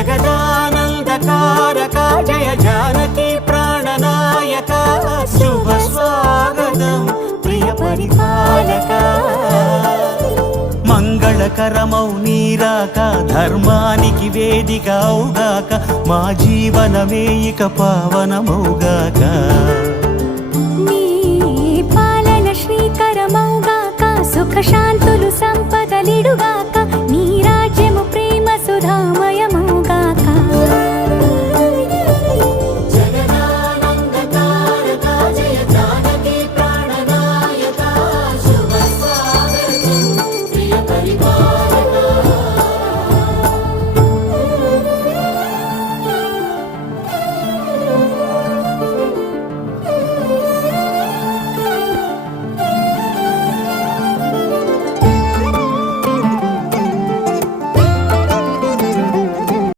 జగదానందకారక జయ జానకి ప్రాణనాయక శుభ స్వాగతం ప్రియ పరిపాలక మంగళకరమౌ నీరాక ధర్మానికి వేదిక అవుగాక మా జీవనమే ఇక పావనమౌగాక నీ పాలన శ్రీకరమౌగాక సుఖ శాంతులు సంపదలిడుగా